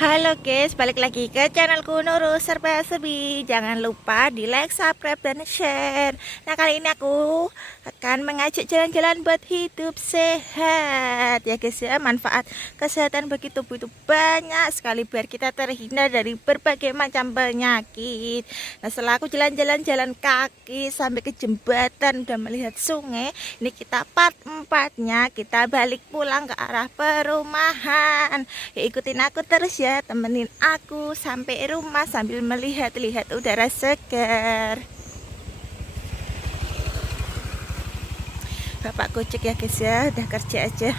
Halo guys, balik lagi ke channelku Nurul Serba Serbi. Jangan lupa di like, subscribe, dan share. Nah, kali ini aku akan mengajak jalan-jalan buat hidup sehat ya guys ya. Manfaat kesehatan bagi tubuh itu banyak sekali biar kita terhindar dari berbagai macam penyakit. Nah, setelah aku jalan-jalan kaki sampai ke jembatan udah melihat sungai, ini kita part 4-nya kita balik pulang ke arah perumahan. Ya, ikutin aku terus ya, temenin aku sampai rumah sambil melihat-lihat udara segar. Bapak Gojek ya guys ya, udah kerja aja.